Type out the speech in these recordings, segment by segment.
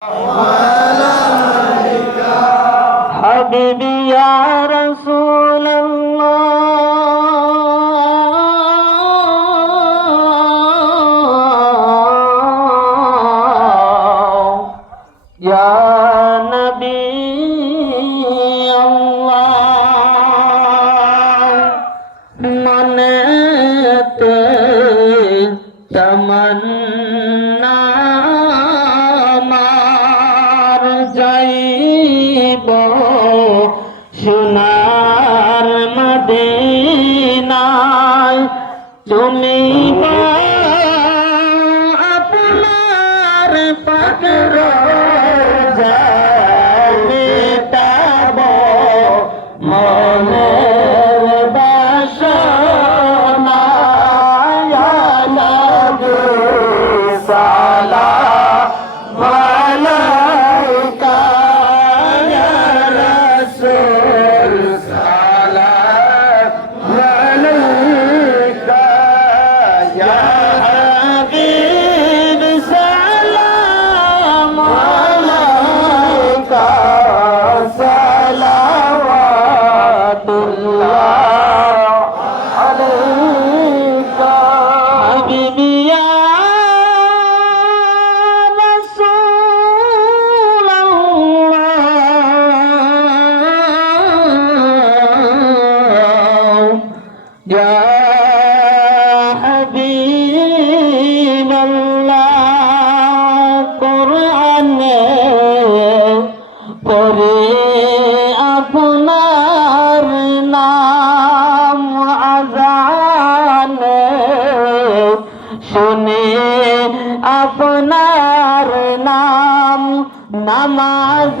啊。তুমি আপনার পাগর মা يا حبيب الله قرآن قرآن শুনে আপনার নাম নামাজ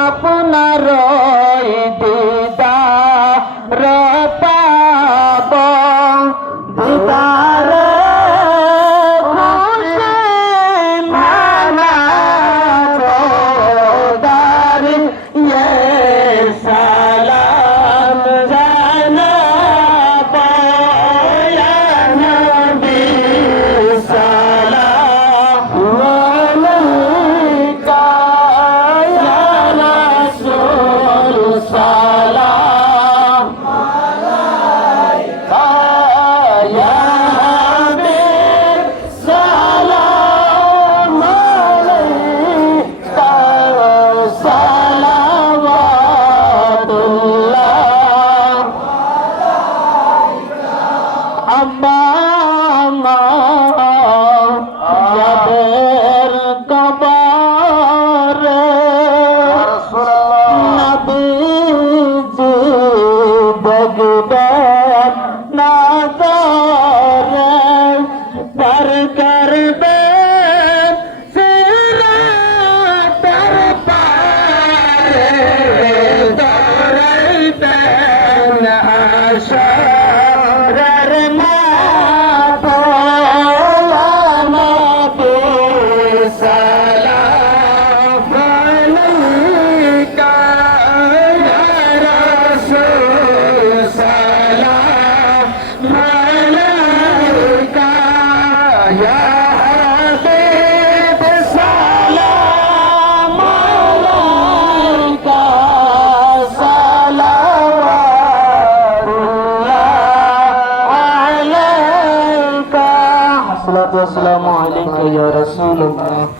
আপনার দিদা রপা salatu wassalamu alayka ya Rasulullah